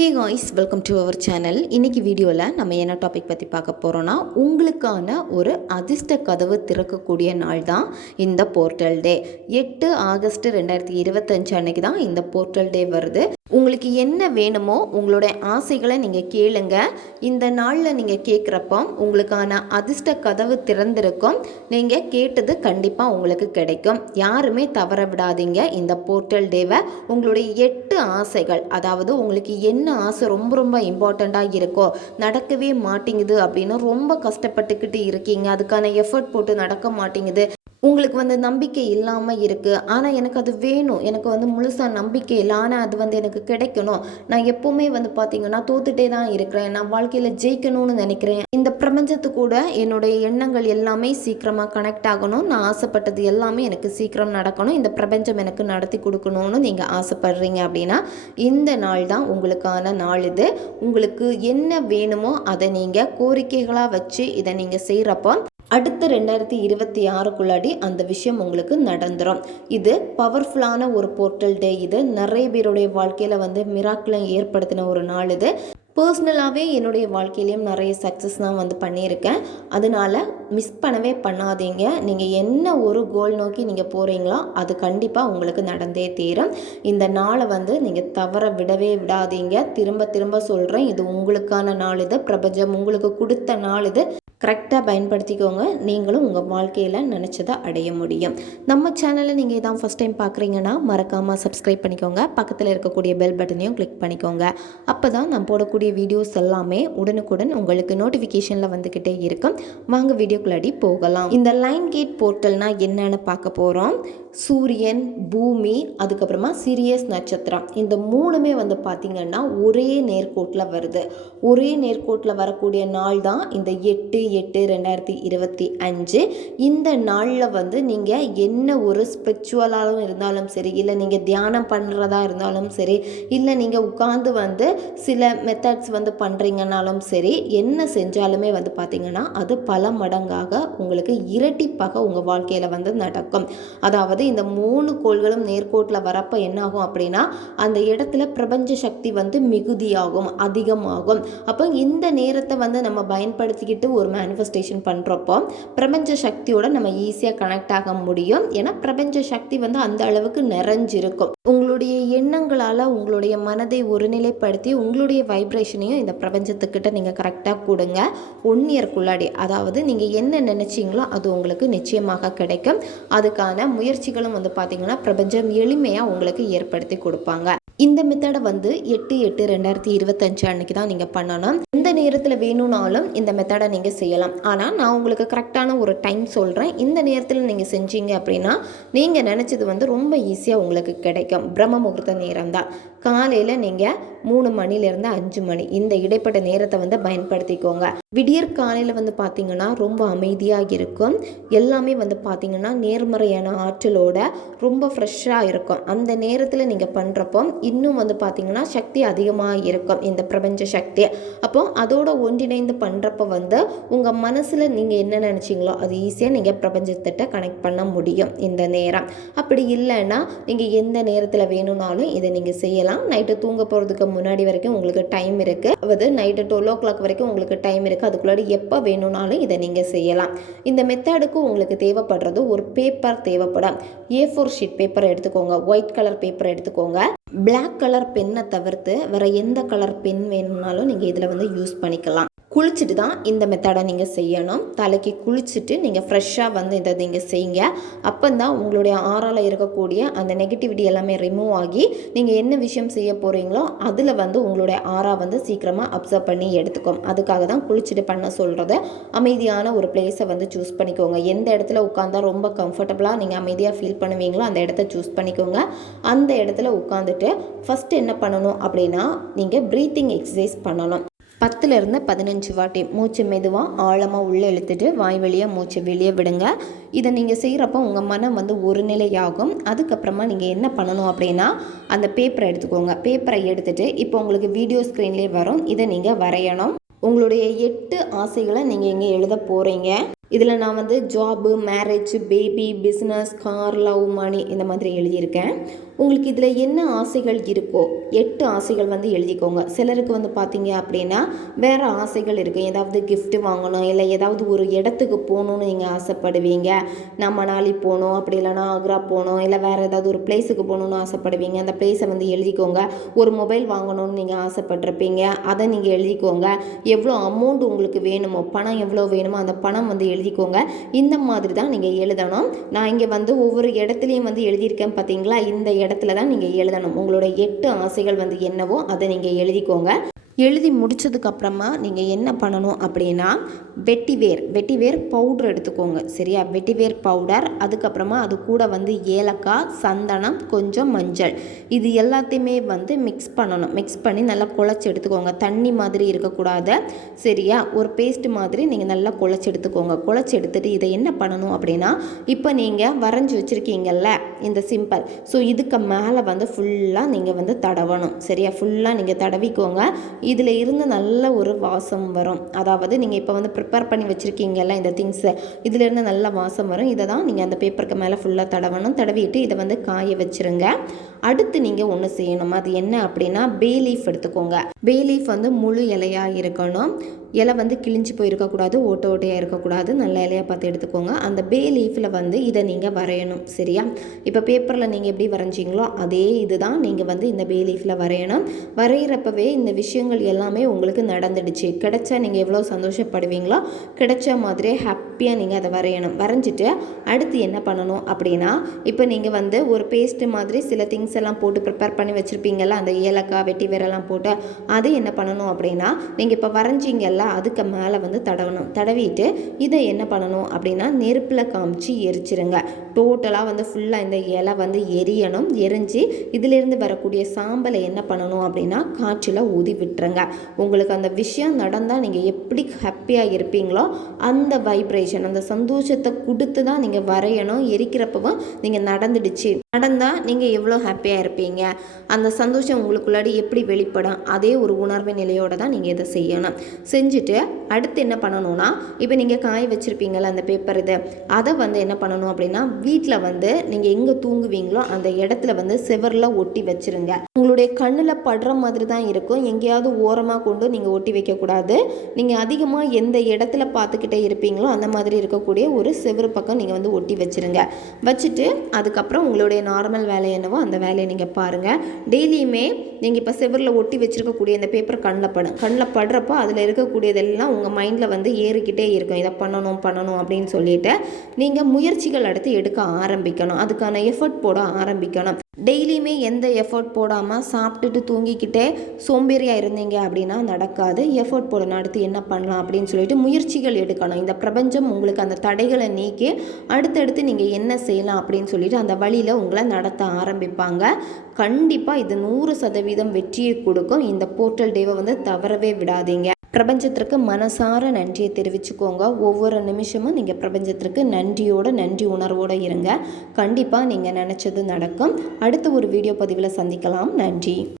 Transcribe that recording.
Hey guys welcome to our channel இன்னைக்கு வீடியோவில் நம்ம என்ன டாபிக் பற்றி பார்க்க போகிறோன்னா உங்களுக்கான ஒரு அதிர்ஷ்ட கதவு திறக்கக்கூடிய நாள் தான் இந்த போர்ட்டல் டே எட்டு ஆகஸ்ட் ரெண்டாயிரத்தி இருபத்தஞ்சு அன்னைக்கு தான் இந்த போர்ட்டல் டே வருது. உங்களுக்கு என்ன வேணுமோ உங்களுடைய ஆசைகளை நீங்கள் கேளுங்க. இந்த நாளில் நீங்கள் கேட்குறப்போ உங்களுக்கான அதிர்ஷ்ட கதவு திறந்திருக்கும். நீங்கள் கேட்டது கண்டிப்பாக உங்களுக்கு கிடைக்கும். யாருமே தவற விடாதீங்க. இந்த போர்ட்டல் டேவை உங்களுடைய எட்டு ஆசைகள் அதாவது உங்களுக்கு என்ன ஆசை ரொம்ப ரொம்ப இம்பார்ட்டண்ட்டாக இருக்கோ நடக்கவே மாட்டேங்குது அப்படின்னு ரொம்ப கஷ்டப்பட்டுக்கிட்டு இருக்கீங்க. அதுக்கான எஃபர்ட் போட்டு நடக்க மாட்டேங்குது. உங்களுக்கு வந்து நம்பிக்கை இல்லாமல் இருக்குது ஆனால் எனக்கு அது வேணும். எனக்கு வந்து முழுசாக நம்பிக்கை இல்லை. ஆனால் அது வந்து எனக்கு கிடைக்கணும். நான் எப்போவுமே வந்து பார்த்தீங்கன்னா தோத்துட்டே தான் இருக்கிறேன். நான் வாழ்க்கையில் ஜெயிக்கணும்னு நினைக்கிறேன். இந்த பிரபஞ்சத்து கூட என்னுடைய எண்ணங்கள் எல்லாமே சீக்கிரமாக கனெக்ட் ஆகணும். நான் ஆசைப்பட்டது எல்லாமே எனக்கு சீக்கிரம் நடக்கணும். இந்த பிரபஞ்சம் எனக்கு நடத்தி கொடுக்கணும்னு நீங்கள் ஆசைப்படுறீங்க அப்படின்னா இந்த நாள் தான் உங்களுக்கான நாள் இது. உங்களுக்கு என்ன வேணுமோ அதை நீங்கள் கோரிக்கைகளாக வச்சு இதை நீங்கள் செய்கிறப்போ அடுத்த ரெண்டாயிரத்தி இருபத்தி ஆறுக்குள்ளாடி அந்த விஷயம் உங்களுக்கு நடந்துடும் இது பவர்ஃபுல்லான ஒரு போர்ட்டல் டே இது நிறைய பேருடைய வாழ்க்கையில் வந்து மிராக்கிளம் ஏற்படுத்தின ஒரு நாள் இது. பர்சனலாகவே என்னுடைய வாழ்க்கையிலையும் நிறைய சக்ஸஸ் தான் வந்து பண்ணியிருக்கேன். அதனால மிஸ் பண்ணவே பண்ணாதீங்க. நீங்கள் என்ன ஒரு கோல் நோக்கி நீங்கள் போகிறீங்களோ அது கண்டிப்பாக உங்களுக்கு நடந்தே தீரும். இந்த நாளை வந்து நீங்கள் தவற விடவே விடாதீங்க. திரும்ப திரும்ப சொல்கிறேன் இது உங்களுக்கான நாள் இது. பிரபஞ்சம் உங்களுக்கு கொடுத்த நாள் இது. கரெக்டாக பயன்படுத்திக்கோங்க. நீங்களும் உங்கள் வாழ்க்கையில் நினச்சதை அடைய முடியும். நம்ம சேனலை நீங்கள் இதான் ஃபஸ்ட் டைம் பார்க்குறீங்கன்னா மறக்காமல் சப்ஸ்கிரைப் பண்ணிக்கோங்க. பக்கத்தில் இருக்கக்கூடிய பெல் பட்டனையும் கிளிக் பண்ணிக்கோங்க. அப்போ தான் நான் போடக்கூடிய வீடியோஸ் எல்லாமே உடனுக்குடன் உங்களுக்கு நோட்டிஃபிகேஷனில் வந்துக்கிட்டே இருக்கும். வாங்க வீடியோக்குள்ளாடி போகலாம். இந்த லைன் கேட் போர்ட்டல்னால் என்னென்னு பார்க்க போகிறோம் சூரியன் பூமி அதுக்கப்புறமா சிரியஸ் நட்சத்திரம். இந்த மூணுமே வந்து பார்த்திங்கன்னா ஒரே நேர்கோட்டில் வருது. ஒரே நேர்கோட்டில் வரக்கூடிய நாள் தான் இந்த எட்டு எட்டு ரெண்டாயிரத்தி இருபத்தி அஞ்சு. இந்த நாளில் வந்து நீங்கள் என்ன ஒரு ஸ்பிரிச்சுவலாலும் இருந்தாலும் சரி இல்லை நீங்கள் தியானம் பண்ணுறதா இருந்தாலும் சரி இல்லை நீங்கள் உட்காந்து வந்து சில மெத்தட்ஸ் வந்து பண்ணுறீங்கனாலும் சரி என்ன செஞ்சாலுமே வந்து பார்த்திங்கன்னா அது பல மடங்காக உங்களுக்கு இரட்டிப்பாக உங்கள் வாழ்க்கையில் வந்து நடக்கும். அதாவது இந்த மூணு கோள்களும் நேர்கோட்டில் வரப்போ என்னாகும் அப்படின்னா அந்த இடத்துல பிரபஞ்ச சக்தி வந்து மிகுதியாகும் அதிகமாகும். அப்போ இந்த நேரத்தை வந்து நம்ம பயன்படுத்திக்கிட்டு ஒரு மேனிஃபெஸ்டேஷன் பண்ணுறப்போ பிரபஞ்ச சக்தியோட நம்ம ஈஸியாக கனெக்ட் ஆக முடியும். ஏன்னா பிரபஞ்ச சக்தி வந்து அந்த அளவுக்கு நிறைஞ்சிருக்கும். உங்களுடைய எண்ணங்களால் உங்களுடைய மனதை ஒருநிலைப்படுத்தி உங்களுடைய வைப்ரேஷனையும் இந்த பிரபஞ்சத்துக்கிட்ட நீங்கள் கரெக்டாக கொடுங்க. ஒன் இயர்க்குள்ளாடி அதாவது நீங்கள் என்ன நினச்சிங்களோ அது உங்களுக்கு நிச்சயமாக கிடைக்கும். அதுக்கான முயற்சி பயிற்சிகளும் வந்து பார்த்திங்கன்னா பிரபஞ்சம் எளிமையாக உங்களுக்கு ஏற்படுத்தி கொடுப்பாங்க. இந்த மெத்தடை வந்து எட்டு எட்டு ரெண்டாயிரத்தி இருபத்தஞ்சு அன்னைக்கு தான் நீங்கள் பண்ணணும். எந்த நேரத்தில் வேணும்னாலும் இந்த மெத்தடை நீங்கள் செய்யலாம். ஆனால் நான் உங்களுக்கு கரெக்டான ஒரு டைம் சொல்கிறேன் இந்த நேரத்தில் நீங்கள் செஞ்சீங்க அப்படின்னா நீங்கள் நினச்சது வந்து ரொம்ப ஈஸியாக உங்களுக்கு கிடைக்கும். பிரம்ம முகூர்த்த நேரம் தான். காலையில் நீங்கள் மூணு மணிலேருந்து அஞ்சு மணி இந்த இடைப்பட்ட நேரத்தை வந்து பயன்படுத்திக்கோங்க. விடியற் காலையில் வந்து பார்த்திங்கன்னா ரொம்ப அமைதியாக இருக்கும். எல்லாமே வந்து பார்த்திங்கன்னா நேர்மறையான ஆற்றலோட ரொம்ப ஃப்ரெஷ்ஷாக இருக்கும். அந்த நேரத்தில் நீங்கள் பண்ணுறப்போ இன்னும் வந்து பார்த்திங்கன்னா சக்தி அதிகமாக இருக்கும். இந்த பிரபஞ்ச சக்தி. அப்போ அதோட ஒன்றிணைந்து பண்ணுறப்ப வந்து உங்கள் மனசில் நீங்கள் என்ன நினச்சிங்களோ அது ஈஸியாக நீங்கள் பிரபஞ்சத்திட்ட கனெக்ட் பண்ண முடியும் இந்த நேரம். அப்படி இல்லைன்னா நீங்கள் எந்த நேரத்தில் வேணும்னாலும் இதை நீங்கள் செய்யலாம். நைட்டு தூங்க போகிறதுக்கு முன்னாடி வரைக்கும் உங்களுக்கு டைம் இருக்குது அதாவது நைட்டு டுவெல் ஓ கிளாக் வரைக்கும் உங்களுக்கு டைம் இருக்குது அதுக்குள்ளாடி எப்போ வேணும்னாலும் இதை நீங்கள் செய்யலாம். இந்த மெத்தடுக்கு உங்களுக்கு தேவைப்படுறது ஒரு பேப்பர் தேவைப்படும். ஏ ஃபோர் ஷீட் பேப்பர் எடுத்துக்கோங்க. ஒயிட் கலர் பேப்பர் எடுத்துக்கோங்க. பிளாக் கலர் பென்னை தவிர்த்து வேறு எந்த கலர் பென் வேணும்னாலும் நீங்கள் இதில் வந்து யூஸ் பண்ணிக்கலாம். குளிச்சுட்டு தான் இந்த மெத்தடை நீங்கள் செய்யணும். தலைக்கு குளிச்சுட்டு நீங்கள் ஃப்ரெஷ்ஷாக வந்து இதை நீங்கள் செய்யுங்க. அப்போ தான் உங்களுடைய ஆறால் இருக்கக்கூடிய அந்த நெகட்டிவிட்டி எல்லாமே ரிமூவ் ஆகி நீங்கள் என்ன விஷயம் செய்ய போகிறீங்களோ அதில் வந்து உங்களுடைய ஆறா வந்து சீக்கிரமாக அப்சர்வ் பண்ணி எடுத்துக்கும். அதுக்காக தான் குளிச்சுட்டு பண்ண சொல்கிறது அமைதியான ஒரு பிளேஸை வந்து சூஸ் பண்ணிக்கோங்க. எந்த இடத்துல உட்காந்தா ரொம்ப கம்ஃபர்டபுளாக நீங்கள் அமைதியாக ஃபீல் பண்ணுவீங்களோ அந்த இடத்த சூஸ் பண்ணிக்கோங்க. அந்த இடத்துல உட்காந்துட்டு ஃபஸ்ட்டு என்ன பண்ணணும் அப்படின்னா நீங்கள் ப்ரீத்திங் எக்ஸசைஸ் பண்ணணும். பத்துலேருந்து பதினஞ்சு வாட்டி. மூச்சு மெதுவாக ஆழமாக உள்ளே இழுத்துட்டு வாய் வழியாக மூச்சு வெளியே விடுங்க. இதை நீங்கள் செய்கிறப்போ உங்கள் மனம் வந்து ஒரு நிலையாகும். அதுக்கப்புறமா நீங்கள் என்ன பண்ணணும் அப்படின்னா அந்த பேப்பரை எடுத்துக்கோங்க. பேப்பரை எடுத்துகிட்டு இப்போ உங்களுக்கு வீடியோ ஸ்க்ரீன்லேயே வரும். இதை நீங்கள் வரையணும். உங்களுடைய எட்டு ஆசைகளை நீங்கள் இங்கே எழுத போகிறீங்க இதில் நான் வந்து job marriage baby business car love money இந்த மாதிரி எழுதியிருக்கேன். உங்களுக்கு இதில் என்ன ஆசைகள் இருக்கோ எட்டு ஆசைகள் வந்து எழுதிக்கோங்க. சிலருக்கு வந்து பார்த்தீங்க அப்படின்னா வேறு ஆசைகள் இருக்குது ஏதாவது கிஃப்ட்டு வாங்கணும் இல்லை ஏதாவது ஒரு இடத்துக்கு போகணுன்னு நீங்கள் ஆசைப்படுவீங்க. நான் மணாலி போகணும் அப்படி இல்லைனா ஆக்ரா போகணும் இல்லை வேறு ஏதாவது ஒரு பிளேஸுக்கு போகணுன்னு ஆசைப்படுவீங்க. அந்த பிளேஸை வந்து எழுதிக்கோங்க. ஒரு மொபைல் வாங்கணும்னு நீங்கள் ஆசைப்பட்டிருப்பீங்க. அதை நீங்கள் எழுதிக்கோங்க. எவ்வளோ அமௌண்ட் உங்களுக்கு வேணுமோ பணம் எவ்வளோ வேணுமோ அந்த பணம் வந்து எழுதிக்கோங்க. இந்த மாதிரி தான் நீங்கள் எழுதணும். நான் இங்கே வந்து ஒவ்வொரு இடத்துலையும் வந்து எழுதியிருக்கேன் பார்த்தீங்களா இந்த இடத்துல தான் நீங்கள் எழுதணும். உங்களோட எட்டு ஆசைகள் வந்து என்னவோ அதை நீங்கள் எழுதிக்கோங்க. எழுதி முடித்ததுக்கப்புறமா நீங்கள் என்ன பண்ணணும் அப்படின்னா வெட்டிவேர் வெட்டிவேர் பவுடர் எடுத்துக்கோங்க. சரியா? வெட்டிவேர் பவுடர் அதுக்கப்புறமா அது கூட வந்து ஏலக்காய் சந்தனம் கொஞ்சம் மஞ்சள். இது எல்லாத்தையுமே வந்து மிக்ஸ் பண்ணணும். மிக்ஸ் பண்ணி நல்லா குழச்சி எடுத்துக்கோங்க. தண்ணி மாதிரி இருக்கக்கூடாது. சரியா? ஒரு பேஸ்ட் மாதிரி நீங்கள் நல்லா குழச்சி எடுத்துக்கோங்க. குழச்சி எடுத்துட்டு இதை என்ன பண்ணணும் அப்படின்னா இப்போ நீங்கள் வரைஞ்சி வச்சுருக்கீங்கல்ல இந்த சிம்பிள் ஸோ இதுக்கு மேலே வந்து ஃபுல்லாக நீங்கள் வந்து தடவணும். சரியா? ஃபுல்லாக நீங்கள் தடவிக்கோங்க. இதில் இருந்து நல்ல ஒரு வாசம் வரும். அதாவது நீங்கள் இப்போ வந்து ப்ரிப்பேர் பண்ணி வச்சுருக்கீங்கல்ல இந்த திங்ஸை இதிலேருந்து நல்ல வாசம் வரும். இதை தான் நீங்கள் அந்த பேப்பருக்கு மேலே ஃபுல்லாக தடவணும். தடவிட்டு இதை வந்து காய வச்சுருங்க. அடுத்து நீங்கள் ஒன்று செய்யணும். அது என்ன அப்படின்னா பே லீஃப் எடுத்துக்கோங்க. பே லீஃப் வந்து முழு இலையாக இருக்கணும். இலை வந்து கிழிஞ்சு போயிருக்கக்கூடாது ஓட்ட ஓட்டையாக இருக்கக்கூடாது. நல்ல இலையாக பார்த்து எடுத்துக்கோங்க. அந்த பே லீஃபில் வந்து இதை நீங்கள் வரையணும் சரியா? இப்போ பேப்பரில் நீங்கள் எப்படி வரைஞ்சிங்களோ அதே இதுதான் நீங்கள் வந்து இந்த பே லீஃபில் வரையணும். வரைகிறப்பவே இந்த விஷயங்கள் எல்லாமே உங்களுக்கு நடந்துடுச்சு. கிடைச்சா நீங்கள் எவ்வளோ சந்தோஷப்படுவீங்களோ கிடைச்ச மாதிரியே ஹாப்பியாக நீங்கள் அதை வரையணும். வரைஞ்சிட்டு அடுத்து என்ன பண்ணணும் அப்படின்னா இப்போ நீங்கள் வந்து ஒரு பேஸ்ட்டு மாதிரி சில திங்ஸ் எல்லாம் போட்டு ப்ரிப்பேர் பண்ணி வச்சுருப்பீங்கள்ல அந்த ஏலக்காய் வெட்டி வேரெல்லாம் போட்டு அது என்ன பண்ணணும் அப்படின்னா நீங்கள் இப்போ வரைஞ்சிங்கல்ல அதுக்கு மேலே வந்து தடவணும். தடவிட்டு இதை என்ன பண்ணணும் அப்படின்னா நெருப்பில் காமிச்சு எரிச்சிருங்க. டோட்டலாக வந்து ஃபுல்லாக இந்த இலை வந்து எரியணும். எரிஞ்சு இதிலிருந்து வரக்கூடிய சாம்பலை என்ன பண்ணணும் அப்படின்னா காற்றில் ஊதி விட்டுருங்க. உங்களுக்கு அந்த விஷயம் நடந்தால் நீங்கள் எப்படி ஹாப்பியாக இருப்பீங்களோ அந்த வைப்ரேஷன் அந்த சந்தோஷத்தை கொடுத்து தான் நீங்கள் வரையணும். எரிக்கிறப்பவும் நீங்கள் நடந்துடுச்சு. நடந்தால் நீங்கள் எவ்வளோ ஹாப்பியாக இருப்பீங்க? அந்த சந்தோஷம் உங்களுக்குள்ளாடி எப்படி வெளிப்படும்? அதே ஒரு உணர்வு நிலையோடு தான் நீங்கள் இதை செய்யணும். செஞ்சுட்டு அடுத்து என்ன பண்ணணும்னா இப்போ நீங்கள் காய வச்சுருப்பீங்கள்ல அந்த பேப்பர் இது அதை வந்து என்ன பண்ணணும் அப்படின்னா வீட்டில் வந்து நீங்கள் எங்கே தூங்குவீங்களோ அந்த இடத்துல வந்து செவரில் ஒட்டி வச்சுருங்க. உங்களுடைய கண்ணில் படுற மாதிரி தான் இருக்கும். எங்கேயாவது ஓரமாக கொண்டு நீங்கள் ஒட்டி வைக்கக்கூடாது நீங்கள் அதிகமாக எந்த இடத்துல பார்த்துக்கிட்டே இருப்பீங்களோ அந்த மாதிரி இருக்கக்கூடிய ஒரு செவரு பக்கம் நீங்கள் வந்து ஒட்டி வச்சுருங்க. வச்சுட்டு அதுக்கப்புறம் உங்களுடைய உங்களுடைய நார்மல் வேலை என்னவோ அந்த வேலையை நீங்கள் பாருங்கள் டெய்லியுமே நீங்கள் இப்போ செவரில் ஒட்டி வச்சுருக்கக்கூடிய இந்த பேப்பர் கண்ணில் படும் கண்ணில் படுறப்போ அதில் இருக்கக்கூடியதெல்லாம் உங்கள் மைண்டில் வந்து ஏறிக்கிட்டே இருக்கும். இதை பண்ணணும் பண்ணணும் அப்படின்னு சொல்லிட்டு நீங்கள் முயற்சிகள் அடுத்து எடுக்க ஆரம்பிக்கணும். அதுக்கான எஃபர்ட் போட ஆரம்பிக்கணும். டெய்லியுமே எந்த எஃபர்ட் போடாமல் சாப்பிட்டுட்டு தூங்கிக்கிட்டே சோம்பேறியாக இருந்தீங்க அப்படின்னா நடக்காது. எஃபர்ட் போடணும் அடுத்து என்ன பண்ணலாம் அப்படின்னு சொல்லிட்டு முயற்சிகள் எடுக்கணும். இந்த பிரபஞ்சம் உங்களுக்கு அந்த தடைகளை நீக்கி அடுத்தடுத்து நீங்கள் என்ன செய்யலாம் அப்படின்னு சொல்லிட்டு அந்த வழியில் உங்களை நடத்த ஆரம்பிப்பாங்க. கண்டிப்பாக இது நூறு சதவீதம் வெற்றியை கொடுக்கும். இந்த போர்ட்டல் டேவை வந்து தவறவே விடாதீங்க. பிரபஞ்சத்திற்கு மனசார நன்றியை தெரிவிச்சுக்கோங்க. ஒவ்வொரு நிமிஷமும் நீங்கள் பிரபஞ்சத்திற்கு நன்றியோட நன்றி உணர்வோடு இருங்க. கண்டிப்பாக நீங்கள் நினச்சது நடக்கும். அடுத்த ஒரு வீடியோ பதிவில் சந்திக்கலாம். நன்றி.